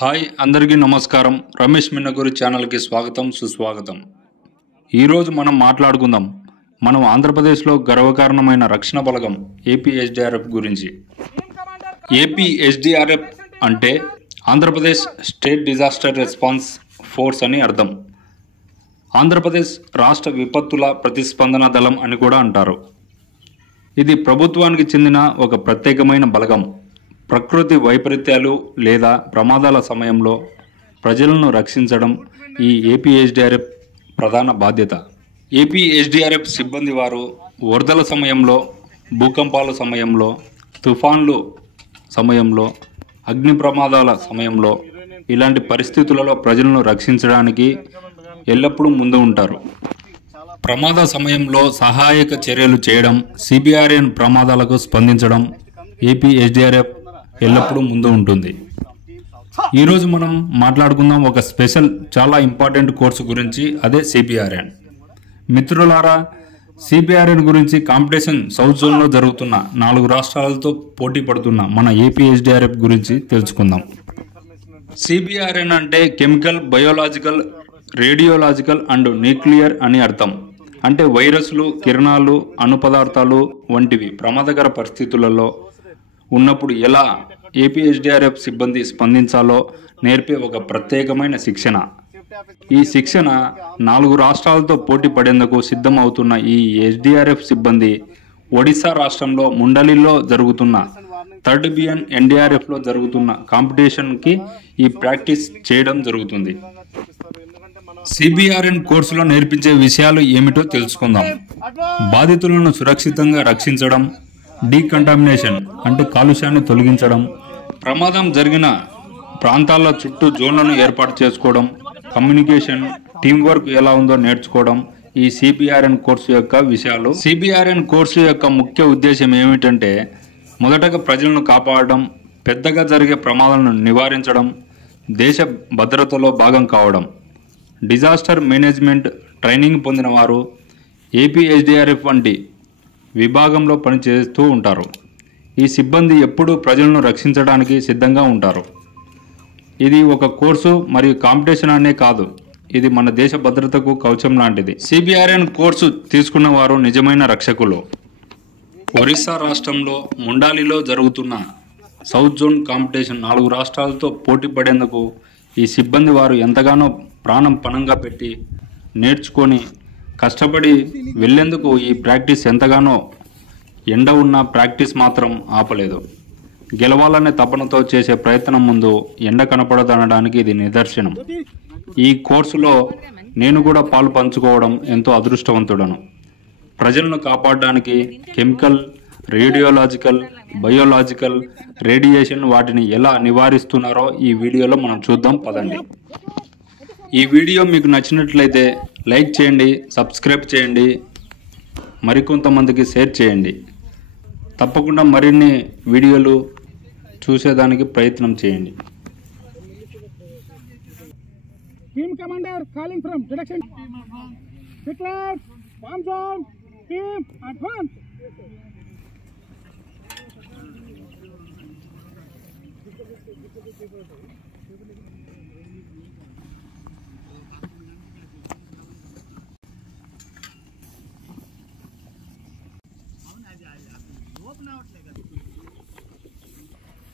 Hi అందరికీ నమస్కారం. రమేష్ మిన్నగూరి ఛానల్కి స్వాగతం సుస్వాగతం. ఈరోజు మనం మాట్లాడుకుందాం మనం ఆంధ్రప్రదేశ్లో గర్వకారణమైన రక్షణ బలగం ఏపీ ఎస్డిఆర్ఎఫ్ గురించి. ఏపీ ఎస్డిఆర్ఎఫ్ అంటే Andhra Pradesh state disaster response force అని అర్థం. ఆంధ్రప్రదేశ్ రాష్ట్ర విపత్తుల ప్రతిస్పందన దళం అని కూడా అంటారు. ఇది ప్రభుత్వానికి చెందిన ఒక ప్రత్యేకమైన బలగం. ప్రకృతి వైపరీత్యాలు లేదా ప్రమాదాల సమయంలో ప్రజలను రక్షించడం ఈ ఏపీ ఎస్డిఆర్ఎఫ్ ప్రధాన బాధ్యత. ఏపీ ఎస్డిఆర్ఎఫ్ సిబ్బంది వారు వరదల సమయంలో, భూకంపాల సమయంలో, తుఫాన్లు సమయంలో, అగ్ని ప్రమాదాల సమయంలో ఇలాంటి పరిస్థితులలో ప్రజలను రక్షించడానికి ఎల్లప్పుడూ ముందు ఉంటారు. ప్రమాద సమయంలో సహాయక చర్యలు చేయడం, సిబిఆర్ఎన్ ప్రమాదాలకు స్పందించడం ఏపీ ఎస్డిఆర్ఎఫ్ ఎల్లప్పుడూ ముందు ఉంటుంది. ఈరోజు మనం మాట్లాడుకుందాం ఒక స్పెషల్ చాలా ఇంపార్టెంట్ కోర్సు గురించి, అదే సిబిఆర్ఎన్. మిత్రులారా, సిబిఆర్ఎన్ గురించి కాంపిటీషన్ సౌత్ జోన్లో జరుగుతున్న 4 రాష్ట్రాలతో పోటీ పడుతున్న మన ఏపీ ఎస్డిఆర్ఎఫ్ గురించి తెలుసుకుందాం. సిబిఆర్ఎన్ అంటే chemical, biological, radiological and nuclear అని అర్థం. అంటే వైరస్లు, కిరణాలు, అణు పదార్థాలు వంటివి ప్రమాదకర పరిస్థితులలో ఉన్నప్పుడు ఎలా ఏపీ ఎస్డిఆర్ఎఫ్ సిబ్బంది స్పందించాలో నేర్పే ఒక ప్రత్యేకమైన శిక్షణ. ఈ శిక్షణ 4 రాష్ట్రాలతో పోటీ పడేందుకు సిద్ధం అవుతున్న ఈ ఎస్డిఆర్ఎఫ్ సిబ్బంది ఒడిశా రాష్ట్రంలో ముండలిలో జరుగుతున్న 3rd బిఎన్ ఎన్డీఆర్ఎఫ్లో జరుగుతున్న కాంపిటీషన్కి ఈ ప్రాక్టీస్ చేయడం జరుగుతుంది. సిబిఆర్ఎన్ కోర్సులో నేర్పించే విషయాలు ఏమిటో తెలుసుకుందాం. బాధితులను సురక్షితంగా రక్షించడం, డీకంటామినేషన్ అంటే కాలుష్యాన్ని తొలగించడం, ప్రమాదం జరిగిన ప్రాంతాల చుట్టూ జోన్లను ఏర్పాటు చేసుకోవడం, కమ్యూనికేషన్, టీం వర్క్ ఎలా ఉందో నేర్చుకోవడం ఈ సిబిఆర్ఎన్ కోర్సు యొక్క విషయాలు. సిబిఆర్ఎన్ కోర్సు యొక్క ముఖ్య ఉద్దేశం ఏమిటంటే మొదటగా ప్రజలను కాపాడడం, పెద్దగా జరిగే ప్రమాదాలను నివారించడం, దేశ భద్రతలో భాగం కావడం. డిజాస్టర్ మేనేజ్మెంట్ ట్రైనింగ్ పొందిన వారు ఏపీ ఎస్డిఆర్ఎఫ్ వంటి విభాగంలో పనిచేస్తూ ఉంటారు. ఈ సిబ్బంది ఎప్పుడూ ప్రజలను రక్షించడానికి సిద్ధంగా ఉంటారు. ఇది ఒక కోర్సు మరియు కాంపిటీషన్ అనే కాదు, ఇది మన దేశ భద్రతకు కవచం లాంటిది. సిబిఆర్ఎన్ కోర్సు తీసుకున్న వారు నిజమైన రక్షకులు. ఒరిస్సా రాష్ట్రంలో ముండాలిలో జరుగుతున్న సౌత్ జోన్ కాంపిటీషన్ 4 రాష్ట్రాలతో పోటీ పడేందుకు ఈ సిబ్బంది వారు ఎంతగానో ప్రాణం పణంగా పెట్టి నేర్చుకొని కష్టపడి వెళ్లేందుకు ఈ ప్రాక్టీస్ ఎంతగానో ఎండ ఉన్న ప్రాక్టీస్ మాత్రం ఆపలేదు. గెలవాలనే తపనతో చేసే ప్రయత్నం ముందు ఎండ కనపడదనడానికి ఇది నిదర్శనం. ఈ కోర్సులో నేను కూడా పాలు పంచుకోవడం ఎంతో అదృష్టవంతుడను. ప్రజలను కాపాడడానికి కెమికల్, రేడియోలాజికల్, బయోలాజికల్, రేడియేషన్ వాటిని ఎలా నివారిస్తున్నారో ఈ వీడియోలో మనం చూద్దాం పదండి. ఈ వీడియో మీకు నచ్చినట్లయితే లైక్ చేయండి, సబ్స్క్రైబ్ చేయండి, మరికొంతమందికి షేర్ చేయండి. తప్పకుండా మరిన్ని వీడియోలు చూసేదానికి ప్రయత్నం చేయండి. Team commander calling from direction. Declare bomb zone. Team advance.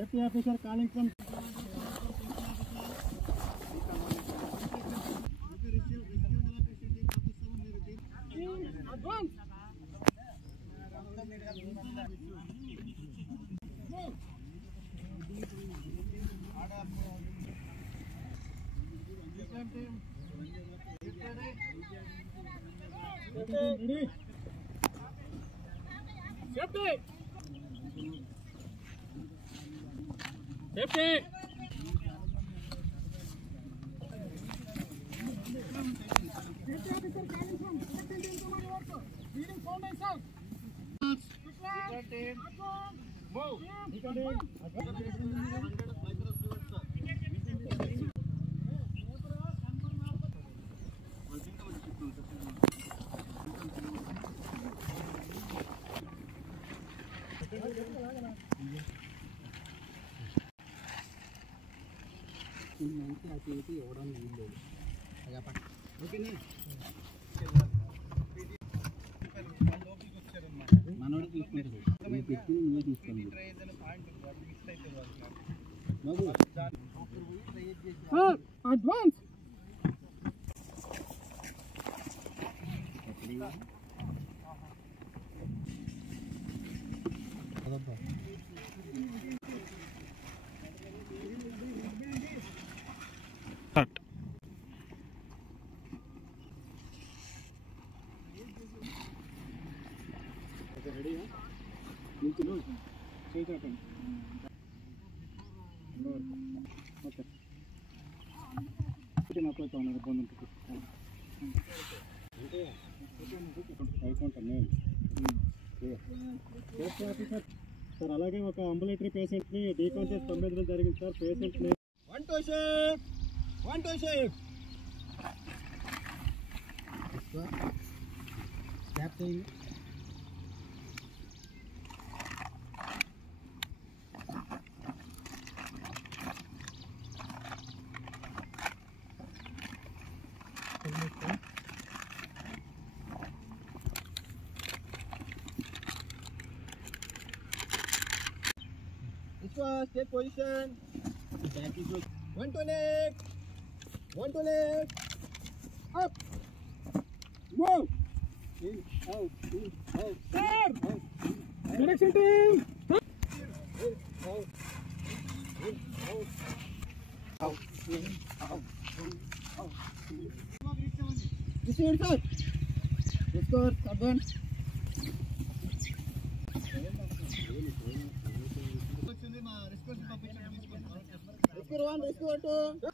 Safety officer calling from. Advance. Ready. Safety. Safety. Safety officer calling from second team command over. Leading foundation south. Declare team. Move. తీసుకుంటున్నానికి అటు ఇటు ఇవ్వడం లేదు ఓకేనా మనోడు తీసుకుంటారు నువ్వు పెట్టి నువ్వే తీసుకోండి అడ్వాన్స్ రెడీయా నిల్చును చేయించకండి ఓకే నాకు ఉన్నారు ఇబ్బంది ఉంటుంది అయిపోతాను నేను సార్ అలాగే ఒక అంబులేటరీ పేషెంట్ని డీకాన్షియస్ పంపించడం జరిగింది సార్ పేషెంట్ని వన్ టూ షేప్ ట్యాప్ చేయండి Take position. Back is good. One to left. Up. Move. In, out. Start. Direction team. In, out. This is sir. Let's go. Advance. Rescue 1, rescue 2.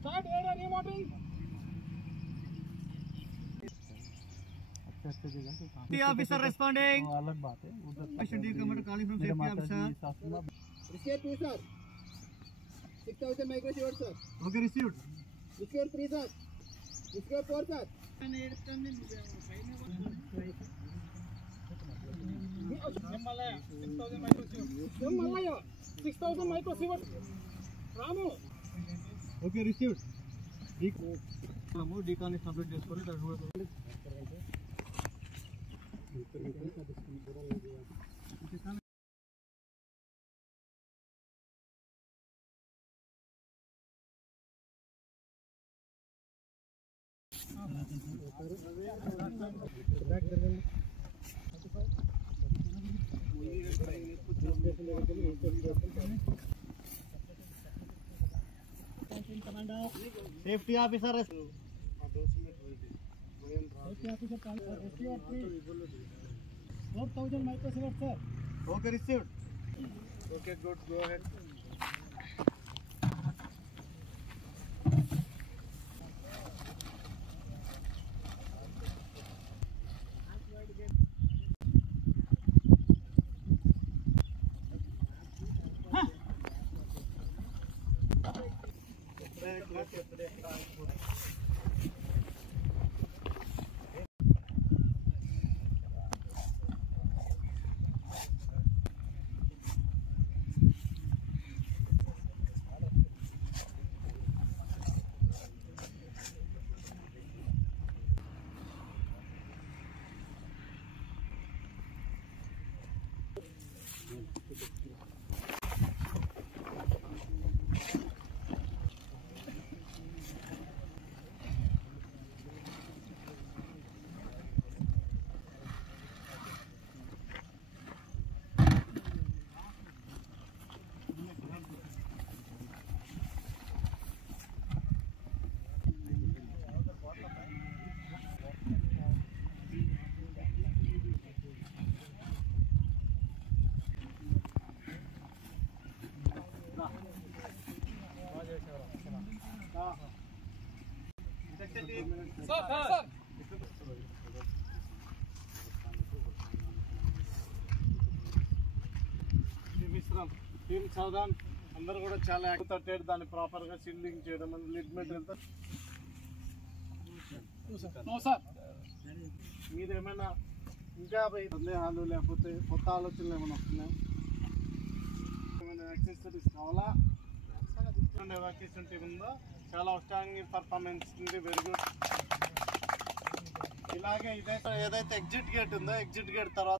Start air remoting. Safety officer responding. अलग बात है उधर Patient recovered calling from safety officer. Rescue 2 sir 6000 microsievert sir Okay, received. Rescue 3 sir Rescue 4 sir Malaya 6000 microsievert Ramu Okay, received. Decon is complete చేసుకొని Safety officer. Safety officer rescue 3 4000 microsievert sir Okay, received. Okay good go ahead team చౌదాన్ అందరూ కూడా చాలా తట్టేడు దాన్ని proper గా ceiling చేయడం lid material మీరు ఏమైనా ఇంకా సందేహాలు లేకపోతే కొత్త ఆలోచనలు ఏమైనా వస్తున్నాయి, ఏమైనా యాక్సెసరీస్ కావాలా? ఎవాక్యుయేషన్ టీమ్ ఉందో చాలా అవుట్స్టాండింగ్ పర్ఫార్మెన్స్ ఉంది, వెరీ గుడ్. ఇలాగే ఇదైతే ఏదైతే ఎగ్జిట్ గేట్ ఉందో ఎగ్జిట్ గేట్ తర్వాత